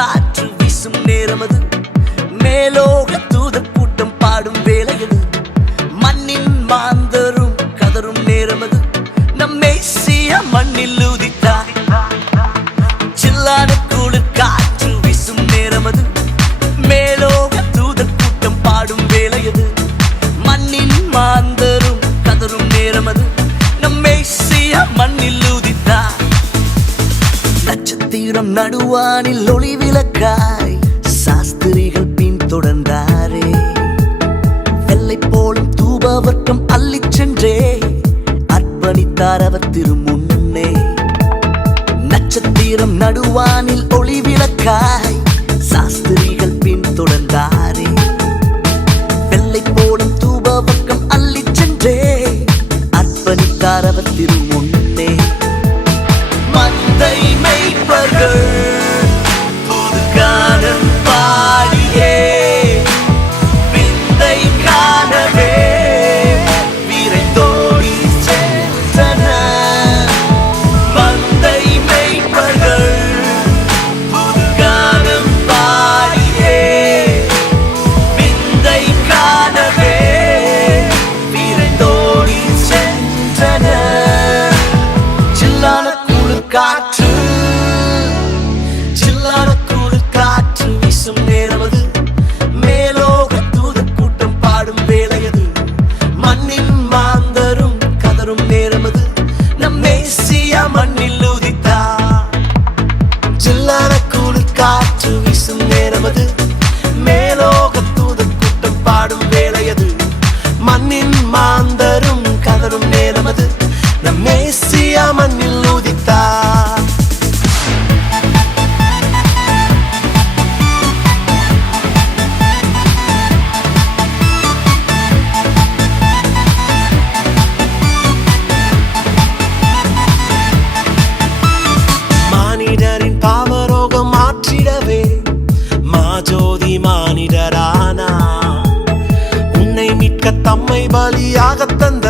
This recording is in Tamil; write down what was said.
காற்று வீசும் நேரமது மேலோக ஆயிரம் நடுவானில் ஒளி விளக்காய் சாஸ்திரிகள் பின்தொடர்ந்தாரே. வெள்ளை போலும் தூபவர்க்கம் அள்ளி சென்றே. அர்ப்பணித்தார் அவர் திருமுன்னே. நட்சத்திரம் நடுவானில் ஒளி விளக்காய் சாஸ்திரிகள் பின்தொடர்ந்தாரே. வெள்ளை போடும் தூபவக்கம் அள்ளி சென்றே. அர்ப்பணித்தார் அவர் திருமுன்னே. மந்தை மெய்ப்ப மண்ணின் மாந்தரும் கதரும் நேரம் தம்மை பலியாக தந்த